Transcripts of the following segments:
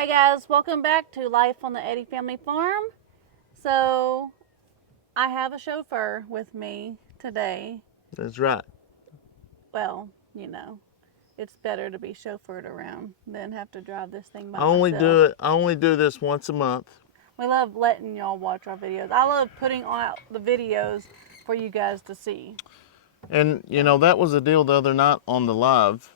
Hi guys, welcome back to Life on the Eddy Family Farm. So I have a chauffeur with me today. That's right. Well, you know, it's better to be chauffeured around than have to drive this thing by I only myself. do this once a month. We love letting y'all watch our videos. I love putting out the videos for you guys to see. And you know, that was a deal the other night on the live.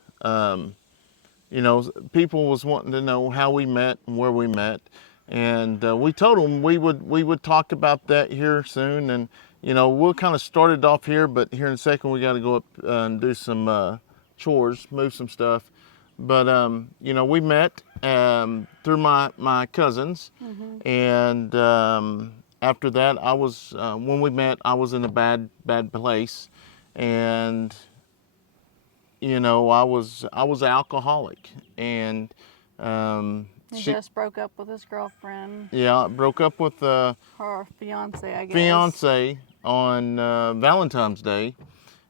You know, people was wanting to know how we met and where we met, and we told them we would talk about that here soon. And you know, we'll kind of start it off here, but here in a second we got to go up and do some chores, move some stuff. But you know, we met through my cousins, and after that, I was when we met, I was in a bad place, and you know, I was an alcoholic, and He just broke up with his girlfriend, yeah, I broke up with her fiance, I guess. fiance on Valentine's Day,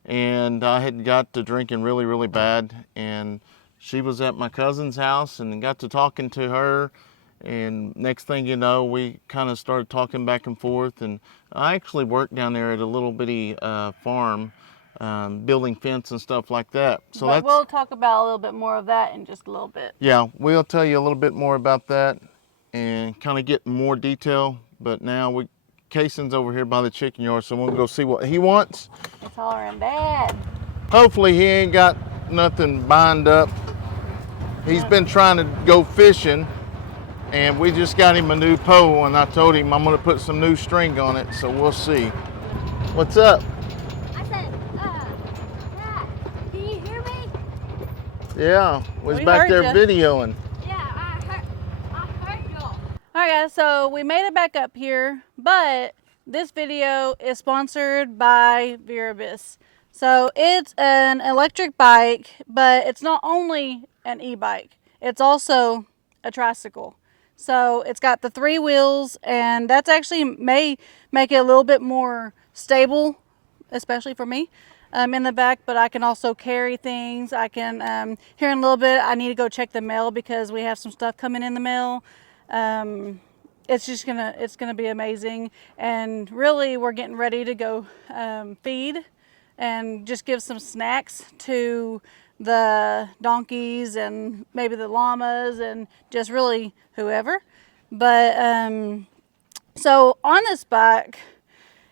and I had got to drinking really bad, and she was at my cousin's house, and got to talking to her, and next thing you know, we kind of started talking back and forth, and I actually worked down there at a little bitty farm, building fence and stuff like that. So But we'll talk about a little bit more of that in just a little bit. yeah, we'll tell you a little bit more about that and kind of get more detail. But now Kayson's over here by the chicken yard, so we'll go see what he wants. He's hollering, Dad. Hopefully he ain't got nothing bind up. He's been trying to go fishing, and we just got him a new pole, and I told him I'm gonna put some new string on it, so we'll see. What's up? I said, Dad, can you hear me? Yeah, was We back heard there ya. videoing. Yeah, I heard y'all. All right, guys, so we made it back up here, but this video is sponsored by Viribus. So it's an electric bike, but it's not only an e-bike, it's also a tricycle. So it's got the 3 wheels, and that's actually may make it a little bit more stable, especially for me. In the back, but I can also carry things. I can, here in a little bit, I need to go check the mail because we have some stuff coming in the mail. It's gonna be amazing. And really, we're getting ready to go feed and just give some snacks to the donkeys and maybe the llamas and just really whoever. But so on this bike,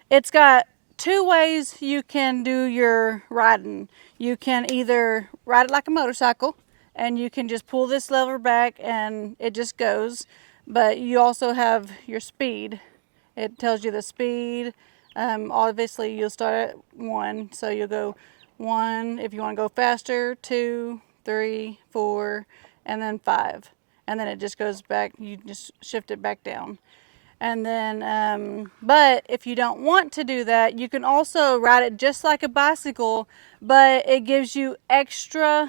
it's got 2 ways you can do your riding. You can either ride it like a motorcycle, and you can just pull this lever back and it just goes. But you also have your speed. It tells you the speed. Obviously you'll start at 1, so you'll go 1 if you want to go faster, 2, 3, 4, and then 5. And then it just goes back, you just shift it back down. And then, but if you don't want to do that, you can also ride it just like a bicycle, but it gives you extra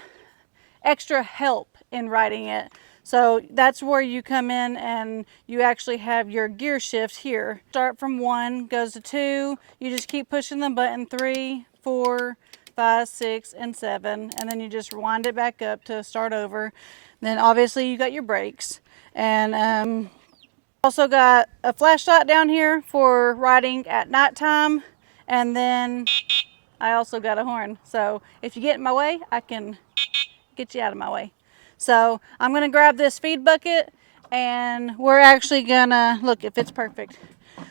help in riding it. So that's where you come in and you actually have your gear shift here. Start from 1, goes to 2, you just keep pushing the button, 3, 4, 5, 6, and 7, and then you just wind it back up to start over. Then obviously you got your brakes, and also got a flashlight down here for riding at nighttime, and then I also got a horn. So if you get in my way, I can get you out of my way. So I'm gonna grab this feed bucket, and we're actually gonna, look, it fits perfect.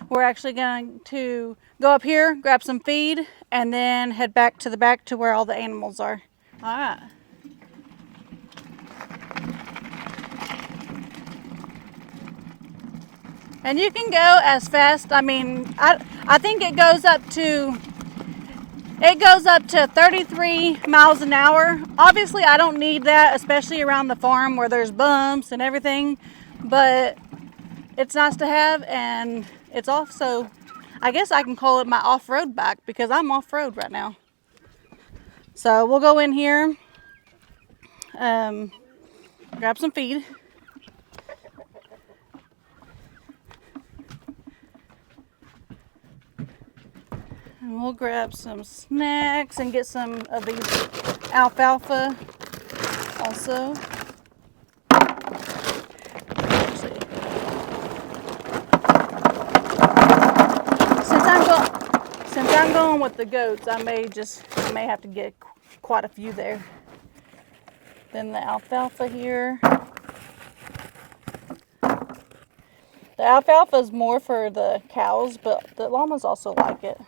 We're actually going to go up here, grab some feed, and then head back to the back to where all the animals are. All right. And you can go as fast, I mean, I think it goes up to 33 miles an hour. Obviously, I don't need that, especially around the farm where there's bumps and everything, but it's nice to have, and it's also, I guess I can call it my off-road bike because I'm off-road right now. So we'll go in here, grab some feed. And we'll grab some snacks and get some of these alfalfa also. since I'm going with the goats, I may have to get quite a few there. Then the alfalfa here. The alfalfa is more for the cows, but the llamas also like it.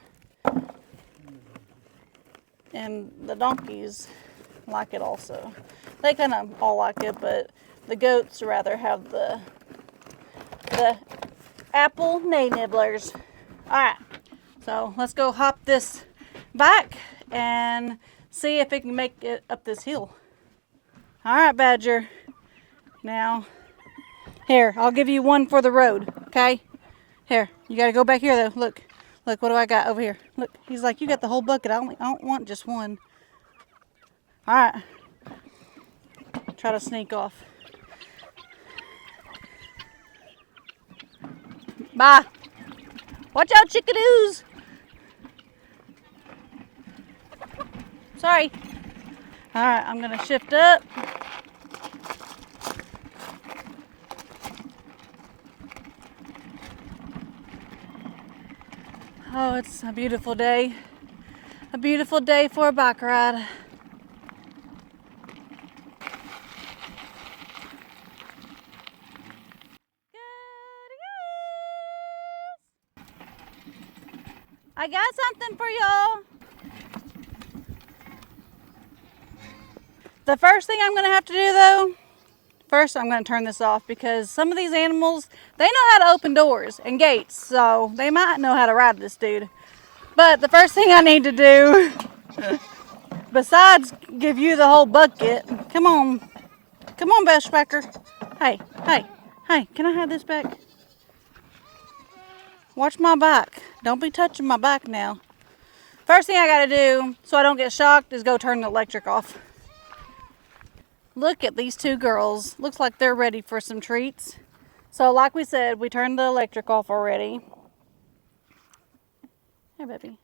And the donkeys like it also. They kind of all like it, but the goats rather have the apple nay nibblers. All right, so let's go hop this bike and see if it can make it up this hill. All right, Badger. Now, here, I'll give you one for the road, okay? Here, you gotta go back here though. Look, what do I got over here? Look, he's like, you got the whole bucket. I don't want just one. All right, try to sneak off. Bye. Watch out, chickadoos. Sorry. All right, I'm gonna shift up. Oh, it's a beautiful day. A beautiful day for a bike ride. I got something for y'all. The first thing I'm gonna have to do though, first I'm gonna turn this off because some of these animals, they know how to open doors and gates, so they might know how to ride this dude. But the first thing I need to do, besides give you the whole bucket, come on Bushwhacker. Hey, can I have this back? Watch my bike. Don't be touching my bike now. First thing I gotta do, so I don't get shocked, is go turn the electric off. Look at these two girls. Looks like they're ready for some treats. So like we said, we turned the electric off already. Hey, baby.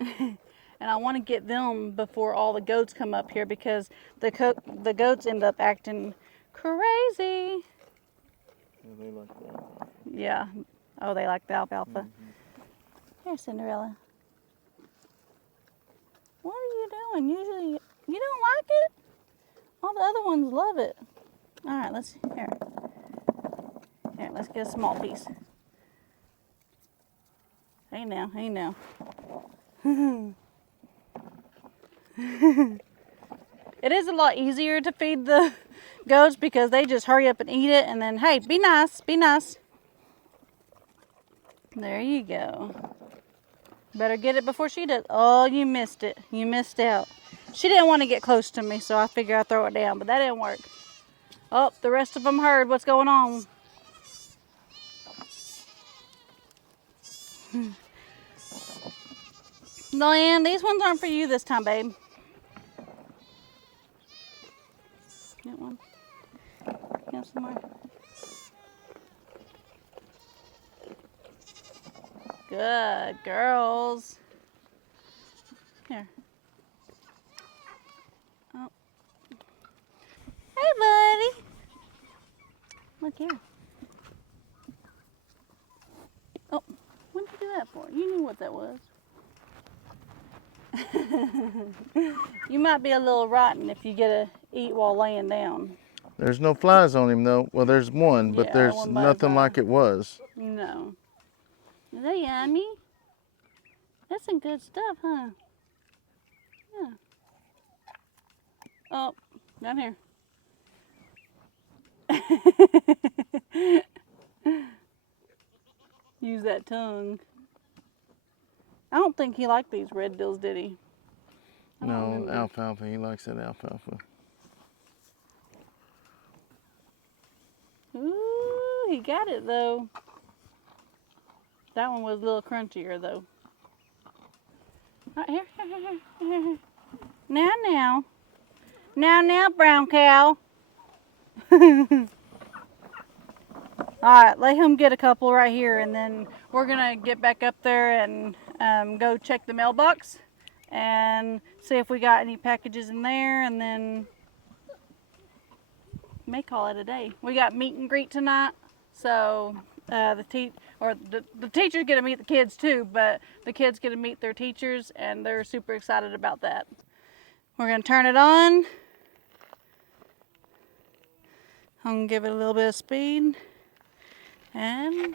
And I want to get them before all the goats come up here because the goats end up acting crazy. Yeah, they like that. Yeah. Oh, they like the alfalfa. Mm-hmm. Here, Cinderella. What are you doing? Usually, you don't like it? All the other ones love it. All right, here, let's get a small piece. Hey now. It is a lot easier to feed the goats because they just hurry up and eat it and then, hey, be nice. There you go. Better get it before she does. Oh, you missed it. You missed out. She didn't want to get close to me, so I figured I'd throw it down, but that didn't work. Oh, the rest of them heard what's going on. Diane, these ones aren't for you this time, babe. Get one. Get some more. Good girls. Here. Oh. Hey, buddy. Look here. Oh, what did you do that for? You knew what that was. You might be a little rotten if you get to eat while laying down. There's no flies on him though. Well, there's one, but Yeah, there's one nothing like it was. No. Is that yummy? That's some good stuff, huh? Yeah. Oh, down here. Use that tongue. I don't think he liked these red dills, did he? No, alfalfa. He likes that alfalfa. Ooh, he got it though. That one was a little crunchier though. Right here. Now, brown cow. All right, let him get a couple right here, and then we're gonna get back up there and go check the mailbox and see if we got any packages in there, and then may call it a day. We got meet and greet tonight, so the teachers get to meet the kids too, but the kids get to meet their teachers, and they're super excited about that. We're gonna turn it on. I'm gonna give it a little bit of speed, and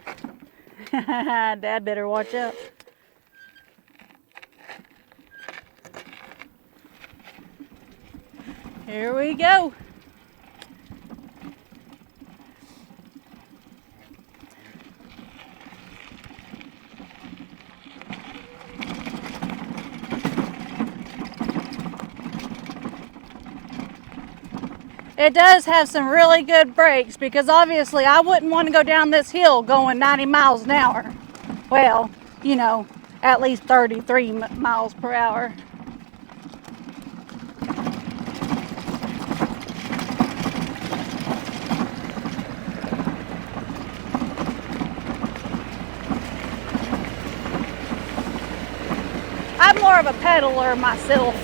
Dad better watch out. Here we go. It does have some really good brakes, because obviously I wouldn't want to go down this hill going 90 miles an hour. Well, you know, at least 33 miles per hour. I'm more of a pedaler myself.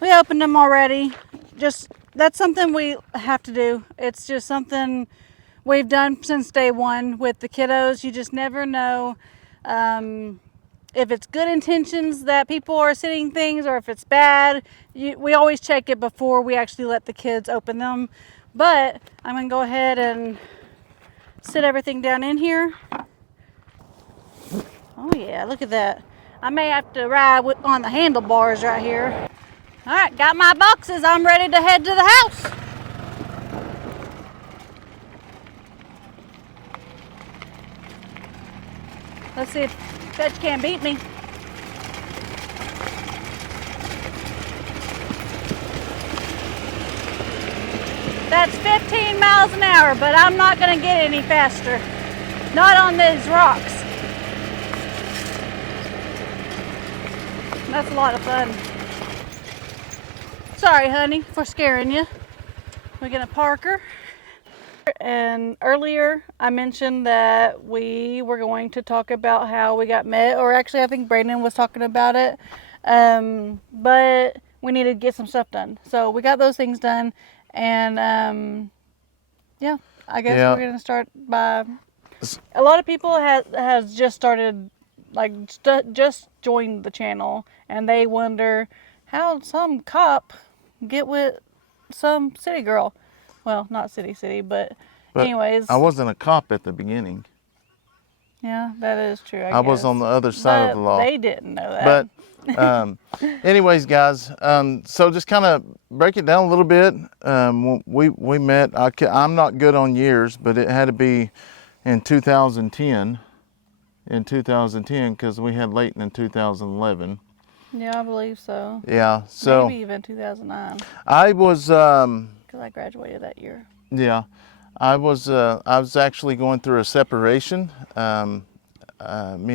We opened them already. That's something we have to do. It's just something we've done since day one with the kiddos. You just never know if it's good intentions that people are sitting things, or if it's bad. We always check it before we actually let the kids open them. But I'm gonna go ahead and sit everything down in here. Oh yeah, look at that. I may have to ride on the handlebars right here. All right, got my boxes. I'm ready to head to the house. Let's see if Fetch can't beat me. That's 15 miles an hour, but I'm not gonna get any faster. Not on these rocks. That's a lot of fun. Sorry, honey, for scaring you. We're gonna park her. And earlier I mentioned that we were going to talk about how we got met, or actually I think Brayden was talking about it. But we needed to get some stuff done. So we got those things done, and yeah, I guess we're gonna start by, a lot of people has just started, like just joined the channel, and they wonder how some cop get with some city girl. Well, not city, but anyways. I wasn't a cop at the beginning. Yeah, that is true. I was guess. on the other side of the law. They didn't know that. But anyways, guys, so just kind of break it down a little bit. We met, I'm not good on years, but it had to be in 2010. In 2010, because we had Leighton in 2011. Yeah, I believe so. Yeah, so maybe even 2009. I was because I graduated that year. Yeah, I was actually going through a separation. Me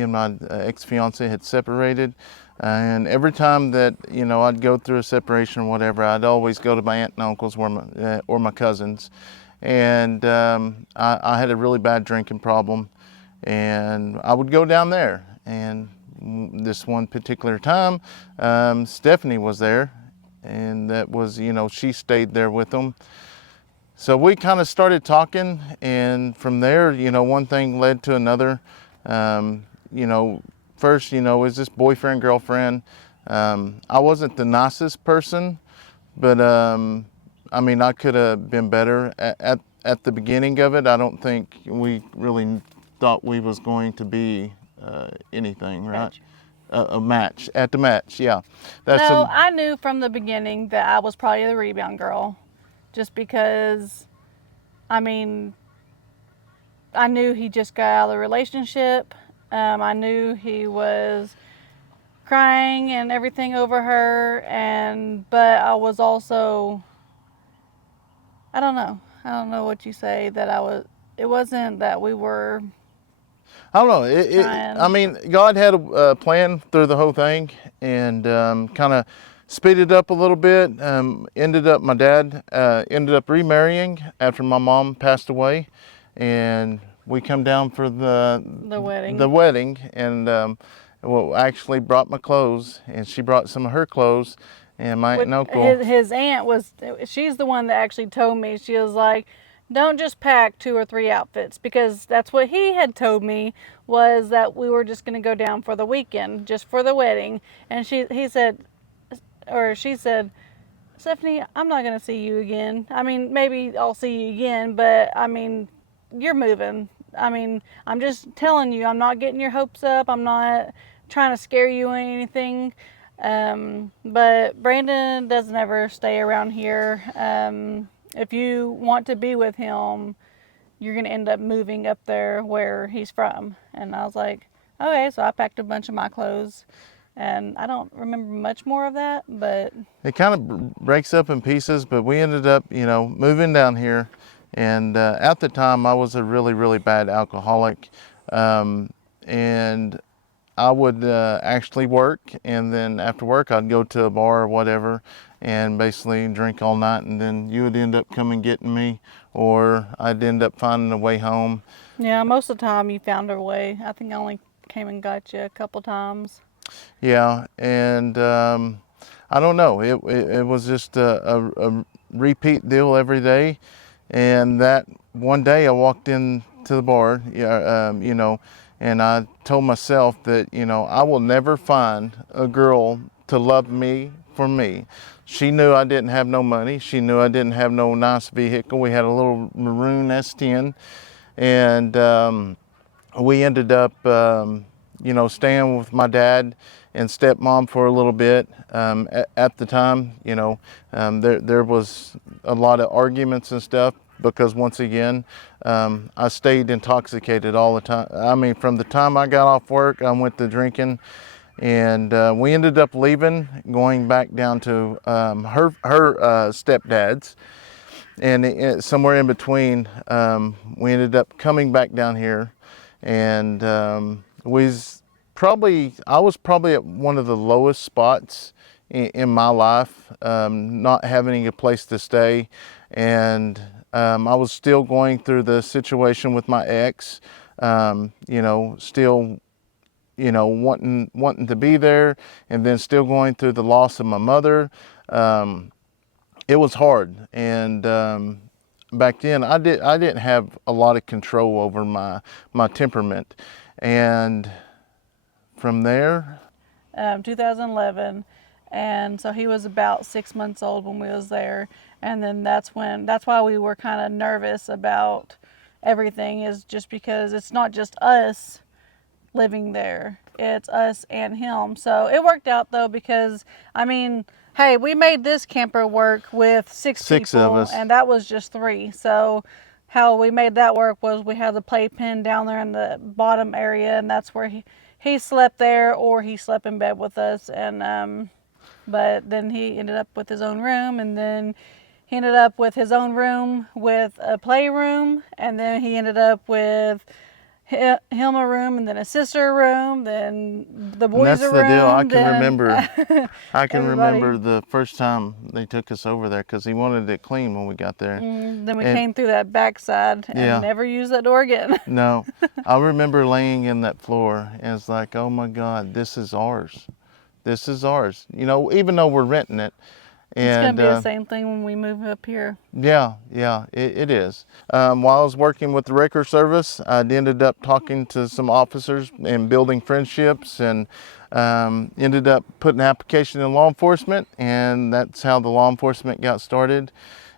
and my ex-fiance had separated, and every time that I'd go through a separation or whatever, I'd always go to my aunt and uncles or my cousins, and I had a really bad drinking problem, and I would go down there. And this one particular time, Stephanie was there, and that was, she stayed there with them. So we kind of started talking, and from there, one thing led to another. First, is this boyfriend, girlfriend. I wasn't the nicest person, but I could have been better at the beginning of it. I don't think we really thought we was going to be anything, right? A match, at the match, yeah. I knew from the beginning that I was probably the rebound girl, just because, I knew he just got out of the relationship. I knew he was crying and everything over her, but I was also, I don't know what you say, it wasn't that we were I don't know. Trying. I mean, God had a plan through the whole thing, and kind of speeded up a little bit. My dad ended up remarrying after my mom passed away, and we come down for the wedding. The wedding, and well, actually brought my clothes, and she brought some of her clothes, and my aunt and uncle. His aunt she's the one that actually told me. She was like, don't just pack 2 or 3 outfits, because that's what he had told me, was that we were just going to go down for the weekend, just for the wedding. And she said, Stephanie, I'm not going to see you again. I mean, maybe I'll see you again, but I mean, you're moving. I mean, I'm just telling you, I'm not getting your hopes up. I'm not trying to scare you or anything. But Brandon doesn't ever stay around here. If you want to be with him, you're going to end up moving up there where he's from. And I was like, okay. So I packed a bunch of my clothes, and I don't remember much more of that, but It kind of breaks up in pieces, but we ended up, you know, moving down here. And at the time, I was a really, really bad alcoholic. And I would actually work, and then after work, I'd go to a bar or whatever and basically drink all night. And then you would end up coming getting me, or I'd end up finding a way home. yeah, most of the time you found a way. I think I only came and got you a couple times. Yeah, and I don't know. It was just a repeat deal every day. And that one day I walked into the bar, you know, and I told myself that, you know, I will never find a girl to love me for me. She knew I didn't have no money. She knew I didn't have no nice vehicle. We had a little maroon S10, and we ended up, you know, staying with my dad and stepmom for a little bit. At the time, you know, there was a lot of arguments and stuff, because once again, I stayed intoxicated all the time. I mean, from the time I got off work, I went to drinking, and we ended up leaving, going back down to her stepdad's, and somewhere in between, we ended up coming back down here, and I was probably at one of the lowest spots in my life, not having a place to stay, and I was still going through the situation with my ex, you know, still, you know, wanting to be there, and then still going through the loss of my mother. It was hard, and back then I didn't have a lot of control over my temperament, and from there, 2011, and so he was about 6 months old when we was there. And then that's why we were kind of nervous about everything, is just because it's not just us living there, it's us and him. So it worked out though, because I mean, hey, we made this camper work with six people, of us, and that was just 3. So how we made that work was we had the playpen down there in the bottom area, and that's where he slept there, or he slept in bed with us. And but then he ended up with his own room, and then he ended up with his own room with a playroom, and then he ended up with him a room, and then a sister room, then the boys a room. And that's the deal. I can then remember. I can everybody. remember the first time they took us over there, because he wanted it clean when we got there. Then we came through that backside and Yeah. never used that door again. No, I remember laying in that floor, and it's like, oh my God, this is ours. This is ours. You know, even though we're renting it. And, it's going to be the same thing when we move up here. Yeah, it is. While I was working with the Wrecker Service, I ended up talking to some officers and building friendships, and ended up putting an application in law enforcement, and that's how the law enforcement got started.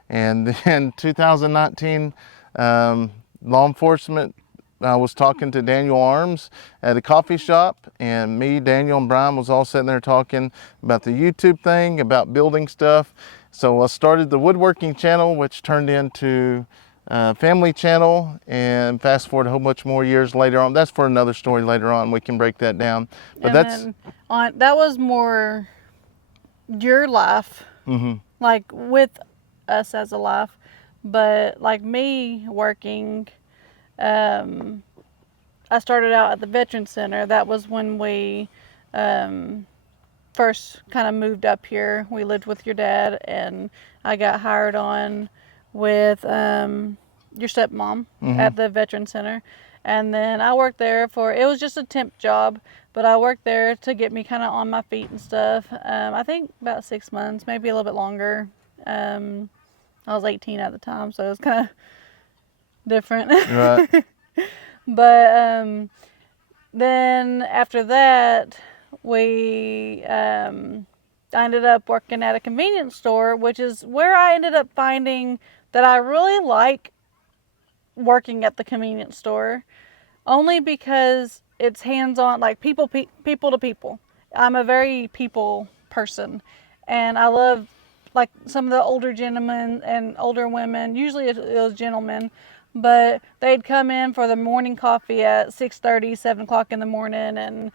And then 2019, law enforcement, I was talking to Daniel Arms at a coffee shop, and me, Daniel, and Brian was all sitting there talking about the YouTube thing, about building stuff. So I started the woodworking channel, which turned into a family channel, and fast forward a whole bunch more years later on. That's for another story later on. We can break that down. But and that was more your life, like with us as a life. But like me working, I started out at the Veteran Center. That was when we first kind of moved up here. We lived with your dad, and I got hired on with your stepmom at the Veteran Center. And then I worked there it was just a temp job, but I worked there to get me kind of on my feet and stuff. I think about 6 months, maybe a little bit longer. I was 18 at the time, so it was kind of different. Right. But then after that, I ended up working at a convenience store, which is where I ended up finding that I really like working at the convenience store, only because it's hands-on, like people to people. I'm a very people person, and I love like some of the older gentlemen and older women. Usually it was gentlemen, but they'd come in for the morning coffee at 6:30, 7 o'clock in the morning, and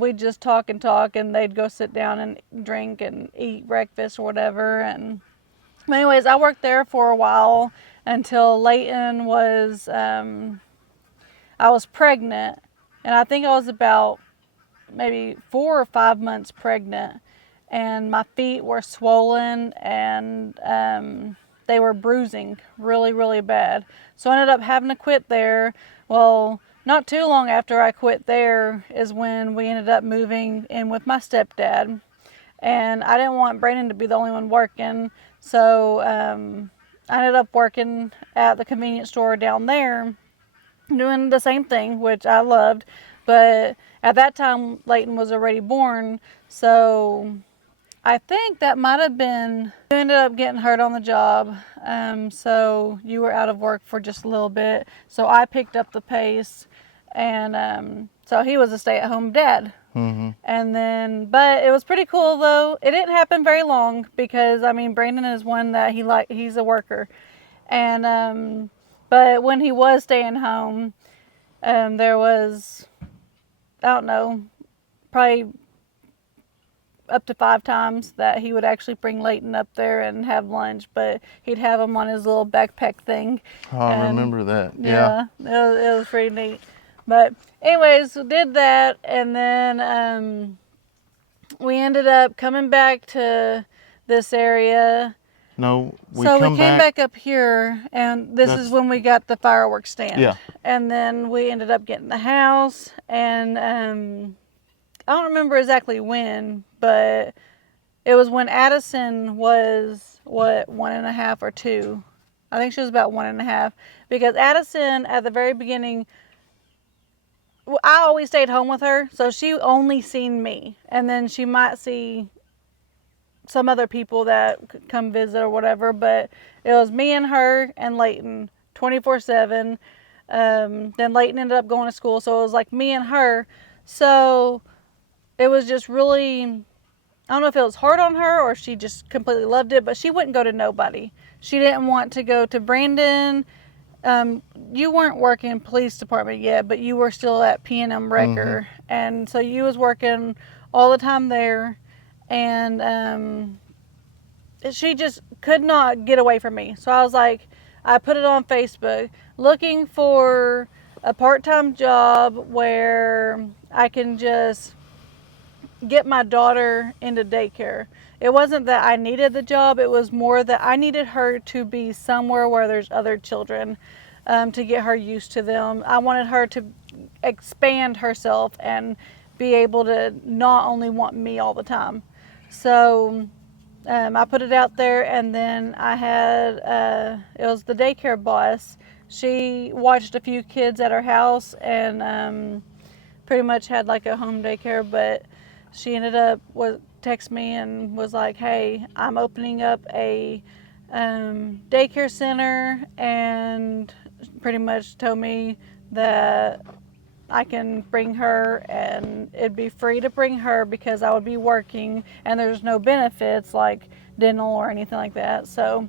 we'd just talk, and they'd go sit down and drink and eat breakfast or whatever. And anyways, I worked there for a while until Leighton was, I was pregnant, and I think I was about maybe 4 or 5 months pregnant, and my feet were swollen, and they were bruising really, really bad. So I ended up having to quit there. Well, not too long after I quit there is when we ended up moving in with my stepdad. And I didn't want Brandon to be the only one working. So I ended up working at the convenience store down there, doing the same thing, which I loved. But at that time, Leighton was already born. So I think that might have been, you ended up getting hurt on the job. So you were out of work for just a little bit. So I picked up the pace. And so he was a stay-at-home dad. Mm-hmm. And then, but it was pretty cool though. It didn't happen very long because, I mean, Brandon is one that he's a worker. And, but when he was staying home, there was, I don't know, probably up to 5 times that he would actually bring Leighton up there and have lunch, but he'd have him on his little backpack thing. Oh, I And, remember that. Yeah, it was pretty neat. But anyways, we did that, and then we ended up coming back to this area. No, we came back up here, and this is when we got the fireworks stand. Yeah. And then we ended up getting the house, and I don't remember exactly when, but it was when Addison was, 1.5 or 2. I think she was about 1.5, because Addison at the very beginning, I always stayed home with her, so she only seen me, and then she might see some other people that could come visit or whatever, but it was me and her and Leighton 24/7. Then Leighton ended up going to school, so it was like me and her. So it was just really, I don't know if it was hard on her or she just completely loved it, but she wouldn't go to nobody. She didn't want to go to Brandon. You weren't working police department yet, but you were still at P&M Wrecker. Mm-hmm. And so you was working all the time there. And she just could not get away from me. So I was like, I put it on Facebook, looking for a part-time job where I can just get my daughter into daycare. It wasn't that I needed the job, it was more that I needed her to be somewhere where there's other children, to get her used to them. I wanted her to expand herself and be able to not only want me all the time. So I put it out there, and then I had, it was the daycare boss. She watched a few kids at her house and pretty much had like a home daycare, but she ended up text me and was like, hey, I'm opening up a daycare center, and pretty much told me that I can bring her and it'd be free to bring her because I would be working and there's no benefits like dental or anything like that. So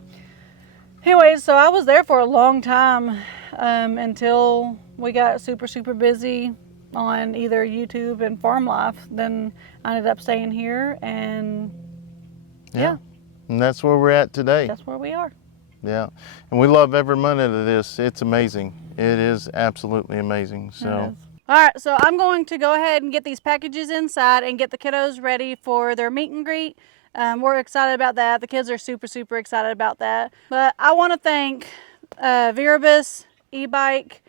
anyways, so I was there for a long time until we got super, super busy on either YouTube and farm life. Then I ended up staying here, and yeah. And that's where we're at today. That's where we are. Yeah, and we love every minute of this. It's amazing. It is absolutely amazing. So. All right, so I'm going to go ahead and get these packages inside and get the kiddos ready for their meet and greet. We're excited about that. The kids are super, super excited about that. But I want to thank Viribus, E-Bike,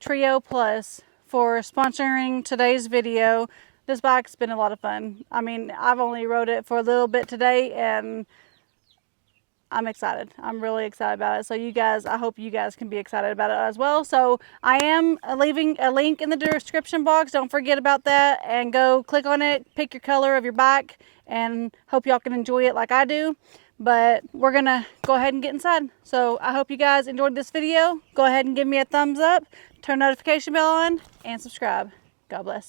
Trio Plus for sponsoring today's video. This bike's been a lot of fun. I mean, I've only rode it for a little bit today, and I'm excited. I'm really excited about it. So you guys, I hope you guys can be excited about it as well. So I am leaving a link in the description box. Don't forget about that, and go click on it, pick your color of your bike, and hope y'all can enjoy it like I do. But we're gonna go ahead and get inside. So I hope you guys enjoyed this video. Go ahead and give me a thumbs up, turn notification bell on, and subscribe. God bless.